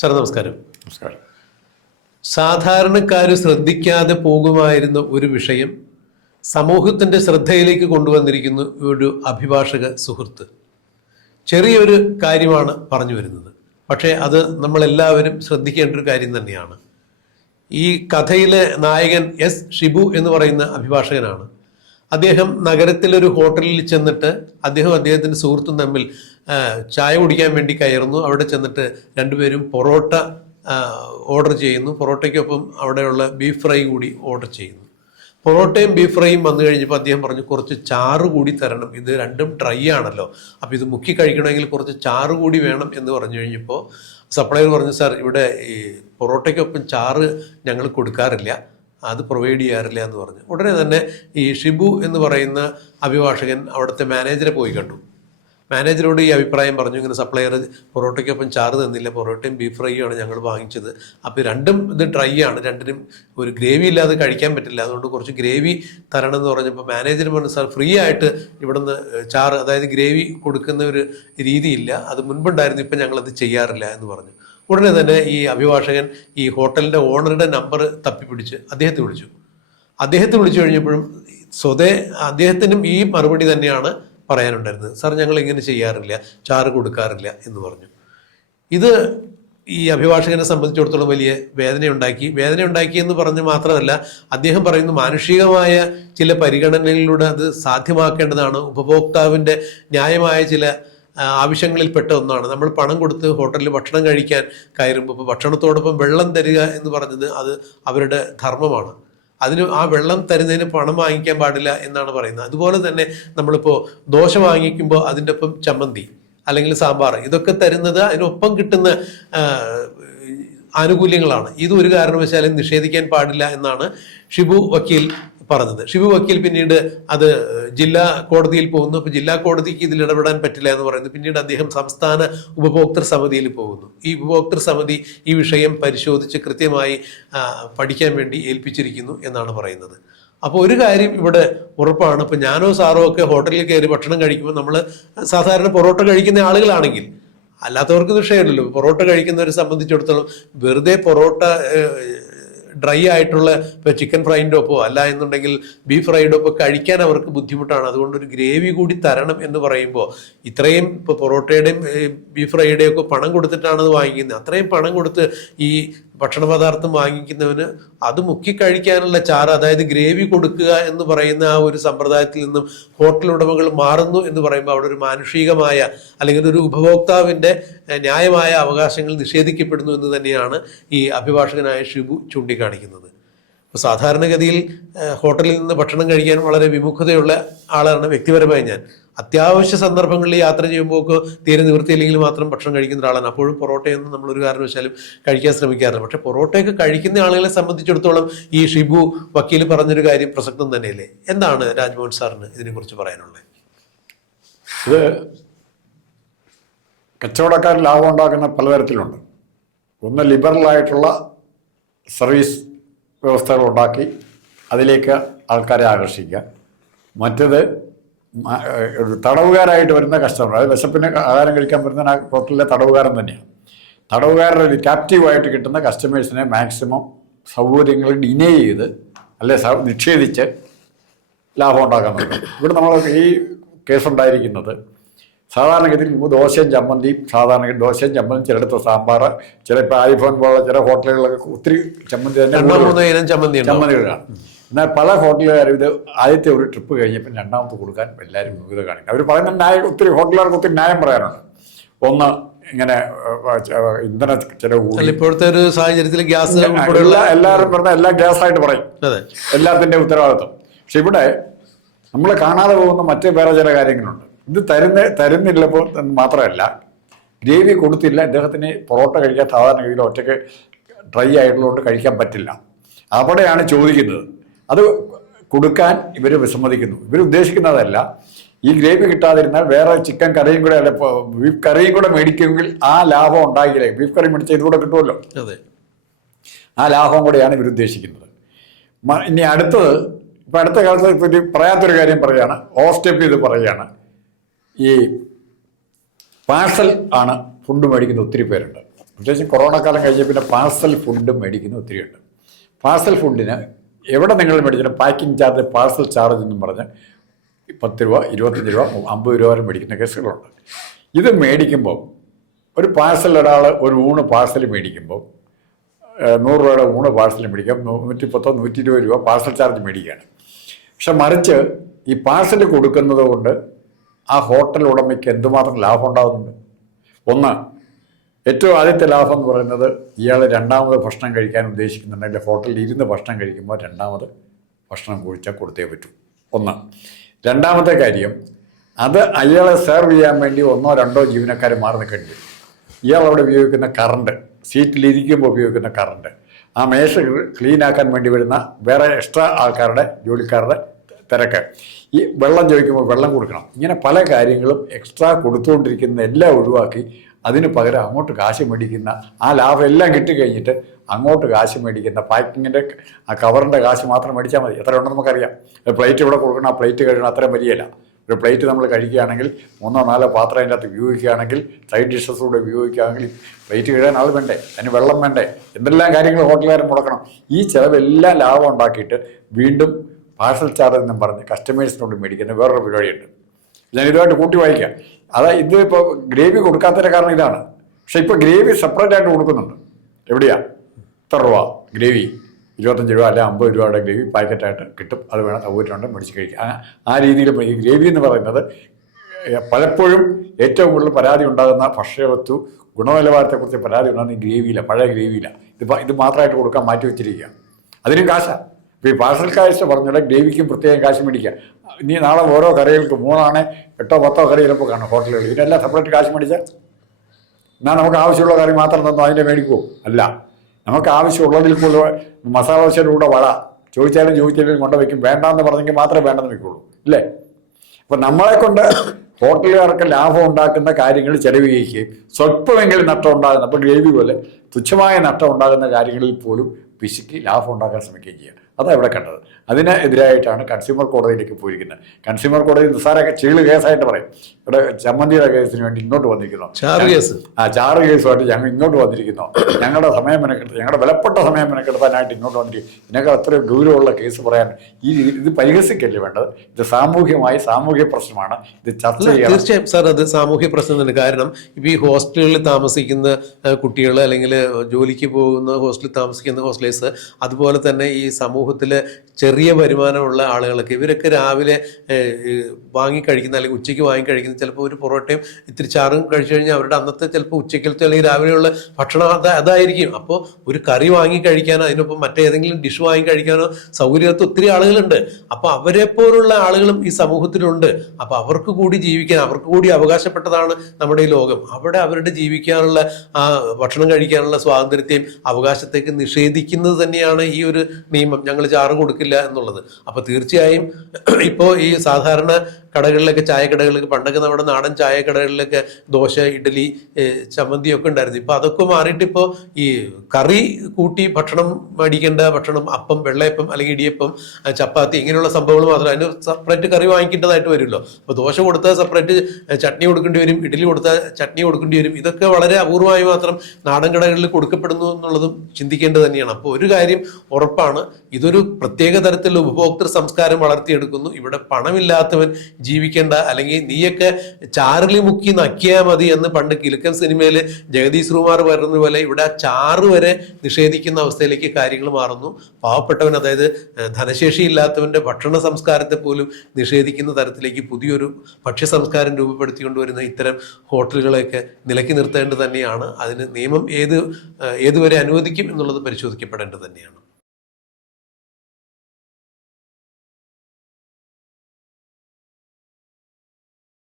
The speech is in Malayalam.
സാർ നമസ്കാരം. നമസ്കാരം. സാധാരണക്കാർ ശ്രദ്ധിക്കാതെ പോകുമായിരുന്ന ഒരു വിഷയം സമൂഹത്തിൻ്റെ ശ്രദ്ധയിലേക്ക് കൊണ്ടുവന്നിരിക്കുന്ന ഒരു അഭിഭാഷക സുഹൃത്ത്. ചെറിയൊരു കാര്യമാണ് പറഞ്ഞു വരുന്നത്, പക്ഷേ അത് നമ്മളെല്ലാവരും ശ്രദ്ധിക്കേണ്ട ഒരു കാര്യം തന്നെയാണ്. ഈ കഥയിലെ നായകൻ എസ് ഷിബു എന്ന് പറയുന്ന അഭിഭാഷകനാണ്. അദ്ദേഹം നഗരത്തിലൊരു ഹോട്ടലിൽ ചെന്നിട്ട് അദ്ദേഹത്തിൻ്റെ സുഹൃത്തും തമ്മിൽ ചായ കുടിക്കാൻ വേണ്ടി കയറുന്നു. അവിടെ ചെന്നിട്ട് രണ്ടുപേരും പൊറോട്ട ഓർഡർ ചെയ്യുന്നു. പൊറോട്ടയ്ക്കൊപ്പം അവിടെയുള്ള ബീഫ് ഫ്രൈ കൂടി ഓർഡർ ചെയ്യുന്നു. പൊറോട്ടയും ബീഫ് ഫ്രൈയും വന്നു കഴിഞ്ഞപ്പോൾ അദ്ദേഹം പറഞ്ഞു, കുറച്ച് ചാറ് കൂടി തരണം, ഇത് രണ്ടും ഡ്രൈ ആണല്ലോ, അപ്പോൾ ഇത് മുക്കി കഴിക്കണമെങ്കിൽ കുറച്ച് ചാറ് കൂടി വേണം എന്ന് പറഞ്ഞു കഴിഞ്ഞപ്പോൾ സപ്ലയർ പറഞ്ഞു, സാർ ഇവിടെ ഈ പൊറോട്ടയ്ക്കൊപ്പം ചാറ് ഞങ്ങൾ കൊടുക്കാറില്ല, അത് പ്രൊവൈഡ് ചെയ്യാറില്ല എന്ന് പറഞ്ഞു. ഉടനെ തന്നെ ഈ ഷിബു എന്ന് പറയുന്ന അഭിഭാഷകൻ അവിടുത്തെ മാനേജറെ പോയി കണ്ടു. മാനേജരോട് ഈ അഭിപ്രായം പറഞ്ഞു, ഇങ്ങനെ സപ്ലയർ പൊറോട്ടയ്ക്കൊപ്പം ചാറ് തന്നില്ല, പൊറോട്ടയും ബീഫ് ഫ്രൈയും ആണ് ഞങ്ങൾ വാങ്ങിച്ചത്, അപ്പോൾ രണ്ടും ഇത് ഡ്രൈ ആണ്, രണ്ടിനും ഒരു ഗ്രേവി ഇല്ലാതെ കഴിക്കാൻ പറ്റില്ല, അതുകൊണ്ട് കുറച്ച് ഗ്രേവി തരണം എന്ന് പറഞ്ഞപ്പോൾ മാനേജർ പറഞ്ഞു, സാർ ഫ്രീ ആയിട്ട് ഇവിടുന്ന് ചാറ്, അതായത് ഗ്രേവി കൊടുക്കുന്ന ഒരു രീതിയില്ല, അത് മുൻപുണ്ടായിരുന്നു, ഇപ്പം ഞങ്ങളത് ചെയ്യാറില്ല എന്ന് പറഞ്ഞു. ഉടനെ തന്നെ ഈ അഭിഭാഷകൻ ഈ ഹോട്ടലിൻ്റെ ഓണറുടെ നമ്പർ തപ്പിപ്പിടിച്ച് അദ്ദേഹത്തെ വിളിച്ചു കഴിഞ്ഞപ്പോഴും അദ്ദേഹത്തിനും ഈ മറുപടി തന്നെയാണ് പറയാനുണ്ടായിരുന്നത്. സാർ ഞങ്ങൾ ഇങ്ങനെ ചെയ്യാറില്ല, ചാറ് കൊടുക്കാറില്ല എന്ന് പറഞ്ഞു. ഇത് ഈ അഭിഭാഷകനെ സംബന്ധിച്ചിടത്തോളം വലിയ വേദനയുണ്ടാക്കി എന്ന് പറഞ്ഞ് മാത്രമല്ല, അദ്ദേഹം പറയുന്നു മാനുഷികമായ ചില പരിഗണനകളിലൂടെ അത് സാധ്യമാക്കേണ്ടതാണ്, ഉപഭോക്താവിൻ്റെ ന്യായമായ ചില ആവശ്യങ്ങളിൽപ്പെട്ട ഒന്നാണ്. നമ്മൾ പണം കൊടുത്ത് ഹോട്ടലിൽ ഭക്ഷണം കഴിക്കാൻ കയറുമ്പോൾ ഇപ്പോൾ ഭക്ഷണത്തോടൊപ്പം വെള്ളം തരിക എന്ന് പറഞ്ഞത് അത് അവരുടെ ധർമ്മമാണ്. ആ വെള്ളം തരുന്നതിന് പണം വാങ്ങിക്കാൻ പാടില്ല എന്നാണ് പറയുന്നത്. അതുപോലെ തന്നെ നമ്മളിപ്പോൾ ദോശ വാങ്ങിക്കുമ്പോൾ അതിൻ്റെ ഒപ്പം ചമ്മന്തി അല്ലെങ്കിൽ സാമ്പാർ ഇതൊക്കെ തരുന്നത് അതിനൊപ്പം കിട്ടുന്ന ആനുകൂല്യങ്ങളാണ്. ഇത് ഒരു കാരണവശാലും നിഷേധിക്കാൻ പാടില്ല എന്നാണ് ഷിബു വക്കീൽ പറഞ്ഞത്. ഷിബു വക്കീൽ പിന്നീട് അത് ജില്ലാ കോടതിയിൽ പോകുന്നു. അപ്പോൾ ജില്ലാ കോടതിക്ക് ഇതിൽ ഇടപെടാൻ പറ്റില്ല എന്ന് പറയുന്നു. പിന്നീട് അദ്ദേഹം സംസ്ഥാന ഉപഭോക്തൃ സമിതിയിൽ പോകുന്നു. ഈ ഉപഭോക്തൃ സമിതി ഈ വിഷയം പരിശോധിച്ച് കൃത്യമായി പഠിക്കാൻ വേണ്ടി ഏൽപ്പിച്ചിരിക്കുന്നു എന്നാണ് പറയുന്നത്. അപ്പോൾ ഒരു കാര്യം ഇവിടെ ഉറപ്പാണ്, ഇപ്പോൾ ഞാനോ സാറോ ഒക്കെ ഹോട്ടലിൽ കയറി ഭക്ഷണം കഴിക്കുമ്പോൾ നമ്മൾ സാധാരണ പൊറോട്ട കഴിക്കുന്ന ആളുകളാണെങ്കിൽ, അല്ലാത്തവർക്ക് വിഷയമില്ലല്ലോ, പൊറോട്ട കഴിക്കുന്നവരെ സംബന്ധിച്ചിടത്തോളം വെറുതെ പൊറോട്ട ഡ്രൈ ആയിട്ടുള്ള ഇപ്പോൾ ചിക്കൻ ഫ്രൈൻ്റെ ഒപ്പോ അല്ല എന്നുണ്ടെങ്കിൽ ബീഫ് ഫ്രൈയുടെ ഒപ്പം കഴിക്കാൻ അവർക്ക് ബുദ്ധിമുട്ടാണ്. അതുകൊണ്ട് ഒരു ഗ്രേവി കൂടി തരണം എന്ന് പറയുമ്പോൾ ഇത്രയും ഇപ്പോൾ പൊറോട്ടയുടെയും ബീഫ് ഫ്രൈയുടെയും ഒക്കെ പണം കൊടുത്തിട്ടാണ് അത് വാങ്ങിക്കുന്നത്. അത്രയും പണം കൊടുത്ത് ഈ ഭക്ഷണ പദാർത്ഥം വാങ്ങിക്കുന്നവന് അത് മുക്കി കഴിക്കാനുള്ള ചാറ്, അതായത് ഗ്രേവി കൊടുക്കുക എന്ന് പറയുന്ന ആ ഒരു സമ്പ്രദായത്തിൽ നിന്നും ഹോട്ടൽ ഉടമകൾ മാറുന്നു എന്ന് പറയുമ്പോൾ അവിടെ ഒരു മാനുഷികമായ അല്ലെങ്കിൽ ഒരു ഉപഭോക്താവിൻ്റെ ന്യായമായ അവകാശങ്ങൾ നിഷേധിക്കപ്പെടുന്നു എന്ന് തന്നെയാണ് ഈ അഭിഭാഷകനായ ഷിബു ചൂണ്ടിക്കാണിക്കുന്നത്. ഇപ്പോൾ സാധാരണഗതിയിൽ ഹോട്ടലിൽ നിന്ന് ഭക്ഷണം കഴിക്കാൻ വളരെ വിമുഖതയുള്ള ആളാണ് വ്യക്തിപരമായി ഞാൻ. അത്യാവശ്യ സന്ദർഭങ്ങളിൽ യാത്ര ചെയ്യുമ്പോൾ തീരെ നിവൃത്തിയില്ലെങ്കിൽ മാത്രം ഭക്ഷണം കഴിക്കുന്ന ഒരാളാണ്. അപ്പോഴും പൊറോട്ടയൊന്നും നമ്മളൊരു കാരണവശാലും കഴിക്കാൻ ശ്രമിക്കാറില്ല. പക്ഷെ പൊറോട്ടയൊക്കെ കഴിക്കുന്ന ആളുകളെ സംബന്ധിച്ചിടത്തോളം ഈ ഷിബു വക്കീൽ പറഞ്ഞൊരു കാര്യം പ്രസക്തം തന്നെയല്ലേ? എന്താണ് രാജ്മോഹൻ സാറിന് ഇതിനെക്കുറിച്ച് പറയാനുള്ളത്? ഇത് കച്ചവടക്കാർ ലാഭം ഉണ്ടാക്കുന്ന പലതരത്തിലുണ്ട്. ഒന്ന് ലിബറലായിട്ടുള്ള സർവീസ് വ്യവസ്ഥകൾ ഉണ്ടാക്കി അതിലേക്ക് ആൾക്കാരെ ആകർഷിക്കുക. മറ്റേത് തടവുകാരായിട്ട് വരുന്ന കസ്റ്റമർ, അതായത് വിശപ്പിന് ആഹാരം കഴിക്കാൻ വരുന്ന ഹോട്ടലിലെ തടവുകാരൻ തന്നെയാണ്. തടവുകാരുടെ ഒരു ക്യാപ്റ്റീവായിട്ട് കിട്ടുന്ന കസ്റ്റമേഴ്സിനെ മാക്സിമം സൗകര്യങ്ങൾ ഡിനേ ചെയ്ത് അല്ലെ നിഷേധിച്ച് ലാഭം ഉണ്ടാക്കാൻ നോക്കും. ഇവിടെ നമ്മൾ ഈ കേസുണ്ടായിരിക്കുന്നത് സാധാരണഗതിയിൽ ദോശയും ചമ്മന്തിയും, ദോശയും ചമ്മന്തിയും, ചിലയിടത്ത് സാമ്പാർ, ചിലപ്പോൾ ഐഫോൺ പോലുള്ള ചില ഹോട്ടലുകളിലൊക്കെ ഒത്തിരി ചമ്മന്തി തന്നെ ചമ്മന്തികളാണ്. എന്നാൽ പല ഹോട്ടലുകാരും ഇത് ആദ്യത്തെ ഒരു ട്രിപ്പ് കഴിഞ്ഞപ്പോൾ രണ്ടാമത്തെ കൊടുക്കാൻ എല്ലാവരും വിവിധ കാണിക്കും. അവർ പറയുന്ന ന്യായം, ഒത്തിരി ഹോട്ടലുകാർക്ക് ഒത്തിരി ന്യായം പറയാനുണ്ട്. ഒന്ന്, ഇങ്ങനെ ഇന്ധന ചിലവ് കൂടി, ഇപ്പോഴത്തെ ഒരു സാഹചര്യത്തിൽ ഗ്യാസ് എല്ലാവരും പറഞ്ഞാൽ എല്ലാം ഗ്യാസായിട്ട് പറയും, എല്ലാത്തിൻ്റെ ഉത്തരവാദിത്വം. പക്ഷെ ഇവിടെ നമ്മൾ കാണാതെ പോകുന്ന മറ്റ് വേറെ ചില കാര്യങ്ങളുണ്ട്. ഇത് തരുന്നില്ലപ്പോൾ മാത്രമല്ല, ഗ്രേവി കൊടുത്തില്ല, ഇദ്ദേഹത്തിന് പൊറോട്ട കഴിക്കാൻ സാധാരണ രീതിയിൽ ഒറ്റയ്ക്ക് ഡ്രൈ ആയിട്ടുള്ളതുകൊണ്ട് കഴിക്കാൻ പറ്റില്ല. അവിടെയാണ് ചോദിക്കുന്നത്. അത് കൊടുക്കാൻ ഇവർ വിസമ്മതിക്കുന്നു. ഇവർ ഉദ്ദേശിക്കുന്നതല്ല, ഈ ഗ്രേവി കിട്ടാതിരുന്നാൽ വേറെ ചിക്കൻ കറിയും കൂടെ അല്ല ബീഫ് കറിയും കൂടെ മേടിക്കുമെങ്കിൽ ആ ലാഭം ഉണ്ടാകില്ലേ, ബീഫ് കറി മേടിച്ച ഇതുകൂടെ കിട്ടുമല്ലോ, ആ ലാഭം കൂടെയാണ് ഇവർ ഉദ്ദേശിക്കുന്നത്. ഇനി അടുത്തത്, ഇപ്പം അടുത്ത കാലത്ത് പറ്റി പറയാത്തൊരു കാര്യം പറയുകയാണ്, ഓവർസ്റ്റെപ്പ് ചെയ്ത് പറയുകയാണ്. ഈ പാഴ്സൽ ആണ് ഫുഡ് മേടിക്കുന്ന ഒത്തിരി പേരുണ്ട്. പ്രത്യേകിച്ച് കൊറോണ കാലം കഴിഞ്ഞ് പിന്നെ പാർസൽ ഫുഡ് മേടിക്കുന്ന ഒത്തിരിയുണ്ട്. പാർസൽ ഫുഡിന് എവിടെ നിങ്ങൾ മേടിച്ചാലും പാക്കിംഗ് ചാർജ്, പാർസൽ ചാർജ് എന്നും പറഞ്ഞ് 10 രൂപ, 25 രൂപ, 50 രൂപ വരെ മേടിക്കുന്ന കേസുകളുണ്ട്. ഇത് മേടിക്കുമ്പോൾ ഒരു പാർസൽ, ഒരാൾ ഒരു ഊണ് പാർസൽ മേടിക്കുമ്പോൾ 100 രൂപയുടെ ഊണ് പാർസൽ മേടിക്കാം, 110, 120 രൂപ പാർസൽ ചാർജ് മേടിക്കുകയാണ്. പക്ഷെ മറിച്ച് ഈ പാർസൽ കൊടുക്കുന്നത് കൊണ്ട് ആ ഹോട്ടൽ ഉടമയ്ക്ക് എന്തുമാത്രം ലാഭം ഉണ്ടാകുന്നുണ്ട്. ഒന്ന്, ഏറ്റവും ആദ്യത്തെ ലാഭം എന്ന് പറയുന്നത് ഇയാൾ രണ്ടാമത് ഭക്ഷണം കഴിക്കാൻ ഉദ്ദേശിക്കുന്നുണ്ടെങ്കിൽ ഹോട്ടലിൽ ഇരുന്ന് ഭക്ഷണം കഴിക്കുമ്പോൾ രണ്ടാമത് ഭക്ഷണം കുഴിച്ചാൽ കൊടുത്തേ പറ്റൂ. ഒന്ന്. രണ്ടാമത്തെ കാര്യം, അത് അയാളെ സെർവ് ചെയ്യാൻ വേണ്ടി 1 or 2 ജീവനക്കാർ മാറി നിൽക്കേണ്ടി വരും. ഇയാൾ അവിടെ ഉപയോഗിക്കുന്ന കറണ്ട്, സീറ്റിലിരിക്കുമ്പോൾ ഉപയോഗിക്കുന്ന കറണ്ട്, ആ മേശ ക്ലീൻ ആക്കാൻ വേണ്ടി വരുന്ന വേറെ എക്സ്ട്രാ ആൾക്കാരുടെ, ജോലിക്കാരുടെ തിരക്ക്, ഈ വെള്ളം ചോദിക്കുമ്പോൾ വെള്ളം കൊടുക്കണം, ഇങ്ങനെ പല കാര്യങ്ങളും എക്സ്ട്രാ കൊടുത്തുകൊണ്ടിരിക്കുന്ന എല്ലാം ഒഴിവാക്കി അതിന് പകരം അങ്ങോട്ട് കാശ് മേടിക്കുന്ന, ആ ലാഭം എല്ലാം കിട്ടിക്കഴിഞ്ഞിട്ട് അങ്ങോട്ട് കാശ് മേടിക്കുന്ന പാക്കിങ്ങിൻ്റെ ആ കവറിൻ്റെ കാശ് മാത്രം മേടിച്ചാൽ മതി. എത്ര ഉണ്ടെന്ന് നമുക്കറിയാം. പ്ലേറ്റ് ഇവിടെ കൊടുക്കണം, ആ പ്ലേറ്റ് കഴുകണം, അത്രയും വരികയില്ല. ഒരു പ്ലേറ്റ് നമ്മൾ കഴിക്കുകയാണെങ്കിൽ 3 or 4 പാത്രം അതിൻ്റെ അകത്ത് ഉപയോഗിക്കുകയാണെങ്കിൽ, സൈഡ് ഡിഷസ് കൂടെ ഉപയോഗിക്കുകയാണെങ്കിൽ പ്ലേറ്റ് കഴുകാൻ ആൾ വേണ്ടേ, അതിന് വെള്ളം വേണ്ടേ, എന്തെല്ലാം കാര്യങ്ങൾ ഹോട്ടലുകാരൻ മുടക്കണം. ഈ ചിലവെല്ലാം ലാഭം ഉണ്ടാക്കിയിട്ട് വീണ്ടും പാർസൽ ചാർജ് എന്നും പറഞ്ഞ് കസ്റ്റമേഴ്സിനോട് മേടിക്കുന്ന വേറൊരു പരിപാടിയുണ്ട്. ഞാൻ ഇതുമായിട്ട് കൂട്ടി വായിക്കാം. ഇത് ഇപ്പോൾ ഗ്രേവി കൊടുക്കാത്തതിൻ്റെ കാരണം ഇതാണ്. പക്ഷെ ഇപ്പോൾ ഗ്രേവി സെപ്പറേറ്റ് ആയിട്ട് കൊടുക്കുന്നുണ്ട്. എവിടെയാ? ഇത്ര രൂപ ഗ്രേവി, 25 രൂപ അല്ലെ 50 രൂപയുടെ ഗ്രേവി പാക്കറ്റായിട്ട് കിട്ടും. അത് വേണം, സൗകര്യമുണ്ട്, മേടിച്ച് കഴിക്കുക. ആ രീതിയിൽ ഈ ഗ്രേവി എന്ന് പറയുന്നത് പലപ്പോഴും ഏറ്റവും കൂടുതൽ പരാതി ഉണ്ടാകുന്ന ഭക്ഷ്യവസ്തു ഗുണനിലവാരത്തെക്കുറിച്ച് പരാതി ഉണ്ടാകുന്ന ഈ ഗ്രേവിയില്ല, പഴയ ഗ്രേവിയില്ല. ഇത് മാത്രമായിട്ട് കൊടുക്കാൻ മാറ്റി വെച്ചിരിക്കുക. അതിനും കാശാണ്. ഇപ്പോൾ ഈ പാർസൽ കാശ് പറഞ്ഞാൽ ഗ്രേവിക്കും പ്രത്യേകം കാശ് മേടിക്കുക. ഇനി നാളെ ഓരോ കറികൾക്ക് 3 8 or 10 കറി ചിലപ്പോൾ കാണും ഹോട്ടലുകളിൽ. ഇതിനെല്ലാം സെപ്പറേറ്റ് കാശ് മേടിച്ചാൽ എന്നാൽ നമുക്ക് ആവശ്യമുള്ള കറി മാത്രം തന്നോ അതിൻ്റെ മേടിക്കുമോ? അല്ല, നമുക്ക് ആവശ്യമുള്ളതിൽ കൂടുതൽ മസാല ദോശയുടെ കൂടെ വട ചോദിച്ചാലും കൊണ്ടുവയ്ക്കും. വേണ്ടാന്ന് പറഞ്ഞെങ്കിൽ മാത്രമേ വേണ്ടെന്ന് വെക്കുള്ളൂ, ഇല്ലേ? അപ്പം നമ്മളെ കൊണ്ട് ഹോട്ടലുകാർക്ക് ലാഭം ഉണ്ടാക്കുന്ന കാര്യങ്ങൾ ചെലവ് ചെയ്യുകയും സ്വല്പമെങ്കിലും നഷ്ടം ഉണ്ടാകുന്ന, അപ്പോൾ ഗ്രേവി പോലെ തുച്ഛമായ നഷ്ടം ഉണ്ടാകുന്ന കാര്യങ്ങളിൽ പോലും പിശുക്കി ലാഭം ഉണ്ടാക്കാൻ ശ്രമിക്കുകയും ചെയ്യുക. അതാണ് ഇവിടെ കണ്ടത്. അതിന് എതിരായിട്ടാണ് കൺസ്യൂമർ കോടതിയിലേക്ക് പോയിരിക്കുന്നത്. കൺസ്യൂമർ കോടതി നിസ്സാര ചീള് കേസായിട്ട് പറയും. ഇവിടെ ചമ്മന്തിയുടെ കേസിന് വേണ്ടി ഇങ്ങോട്ട് വന്നിരിക്കുന്നു, ചാറ് കേസുമായിട്ട് ഞങ്ങൾ ഇങ്ങോട്ട് വന്നിരിക്കുന്നു, ഞങ്ങളുടെ സമയം മെനക്കെടുത്ത്, ഞങ്ങളുടെ വിലപ്പെട്ട സമയം മെനക്കെടുത്താനായിട്ട് ഇങ്ങോട്ട് വന്നിരിക്കും. ഇതിനേക്കാൾ അത്രയും ഗൗരവമുള്ള കേസ് പറയാൻ ഇത് പരിഹസിക്കല്ലേ വേണ്ടത്. ഇത് സാമൂഹ്യ പ്രശ്നമാണ്. ഇത് ചർച്ച ചെയ്യണം. തീർച്ചയായും സാർ, അത് സാമൂഹ്യ പ്രശ്നം തന്നെ. കാരണം ഇപ്പോൾ ഈ ഹോസ്റ്റലുകളിൽ താമസിക്കുന്ന കുട്ടികൾ, അല്ലെങ്കിൽ ജോലിക്ക് പോകുന്ന ഹോസ്റ്റലിൽ താമസിക്കുന്ന ഹോസ്റ്റലേഴ്സ്, അതുപോലെ തന്നെ ഈ സമൂഹത്തിൽ ചെറിയ വരുമാനമുള്ള ആളുകളൊക്കെ, ഇവരൊക്കെ രാവിലെ വാങ്ങിക്കഴിക്കുന്ന, അല്ലെങ്കിൽ ഉച്ചയ്ക്ക് വാങ്ങിക്കഴിക്കുന്ന ചിലപ്പോൾ ഒരു പൊറോട്ടയും ഇത്തിരി ചാറും കഴിച്ചു കഴിഞ്ഞാൽ അവരുടെ അന്നത്തെ ചിലപ്പോൾ ഉച്ചയ്ക്കലത്തെ അല്ലെങ്കിൽ രാവിലെയുള്ള ഭക്ഷണം അതായിരിക്കും. അപ്പോൾ ഒരു കറി വാങ്ങി കഴിക്കാനോ അതിനൊപ്പം മറ്റേതെങ്കിലും ഡിഷ് വാങ്ങി കഴിക്കാനോ സൗകര്യത്ത് ഒത്തിരി ആളുകളുണ്ട്. അപ്പോൾ അവരെ പോലുള്ള ആളുകളും ഈ സമൂഹത്തിലുണ്ട്. അപ്പോൾ അവർക്ക് കൂടി ജീവിക്കാൻ, അവർക്ക് കൂടി അവകാശപ്പെട്ടതാണ് നമ്മുടെ ഈ ലോകം. അവിടെ അവരുടെ ജീവിക്കാനുള്ള, ആ ഭക്ഷണം കഴിക്കാനുള്ള സ്വാതന്ത്ര്യത്തെയും അവകാശത്തേക്ക് നിഷേധിക്കുന്നത് തന്നെയാണ് ഈ ഒരു നിയമം, ഞങ്ങൾ ചാറ് കൊടുക്കില്ല എന്നുള്ളത്. അപ്പോൾ തീർച്ചയായും ഇപ്പോൾ ഈ സാധാരണ കടകളിലൊക്കെ, ചായക്കടകളിലൊക്കെ, പണ്ടൊക്കെ നമ്മുടെ നാടൻ ചായക്കടകളിലൊക്കെ ദോശ, ഇഡ്ഡലി, ചമ്മന്തിയൊക്കെ ഉണ്ടായിരുന്നു. ഇപ്പോൾ അതൊക്കെ മാറിയിട്ട് ഇപ്പോൾ ഈ കറി കൂട്ടി ഭക്ഷണം മേടിക്കേണ്ട, ഭക്ഷണം അപ്പം, വെള്ളയപ്പം അല്ലെങ്കിൽ ഇടിയപ്പം, ചപ്പാത്തി, ഇങ്ങനെയുള്ള സംഭവങ്ങൾ മാത്രമേ, അതിന് സെപ്പറേറ്റ് കറി വാങ്ങിക്കേണ്ടതായിട്ട് വരുമല്ലോ. അപ്പോൾ ദോശ കൊടുത്താൽ സെപ്പറേറ്റ് ചട്നി കൊടുക്കേണ്ടി വരും, ഇഡ്ഡലി കൊടുത്താൽ ചട്നി കൊടുക്കേണ്ടി വരും. ഇതൊക്കെ വളരെ അപൂർവമായി മാത്രം നാടൻ കടകളിൽ കൊടുക്കപ്പെടുന്നു എന്നുള്ളതും ചിന്തിക്കേണ്ടത് തന്നെയാണ്. അപ്പോൾ ഒരു കാര്യം ഉറപ്പാണ്, ഇതൊരു പ്രത്യേക തരത്തിലുള്ള ഉപഭോക്തൃ സംസ്കാരം വളർത്തിയെടുക്കുന്നു. ഇവിടെ പണമില്ലാത്തവൻ ജീവിക്കേണ്ട, അല്ലെങ്കിൽ നീയൊക്കെ ചാറിൽ മുക്കി നക്കിയാൽ മതി എന്ന് പണ്ട് കിലുക്കൻ സിനിമയിൽ ജഗദീഷ് ശ്രീകുമാർ പറയുന്ന പോലെ ഇവിടെ ആ ചാറ് വരെ നിഷേധിക്കുന്ന അവസ്ഥയിലേക്ക് കാര്യങ്ങൾ മാറുന്നു. പാവപ്പെട്ടവൻ, അതായത് ധനശേഷി ഇല്ലാത്തവന്റെ ഭക്ഷണ സംസ്കാരത്തെ പോലും നിഷേധിക്കുന്ന തരത്തിലേക്ക് പുതിയൊരു ഭക്ഷ്യ സംസ്കാരം രൂപപ്പെടുത്തിക്കൊണ്ടുവരുന്ന ഇത്തരം ഹോട്ടലുകളെയൊക്കെ നിലയ്ക്ക് നിർത്തേണ്ടത് തന്നെയാണ്. അതിന് നിയമം ഏതുവരെ അനുവദിക്കും എന്നുള്ളത് പരിശോധിക്കപ്പെടേണ്ടത് തന്നെയാണ്.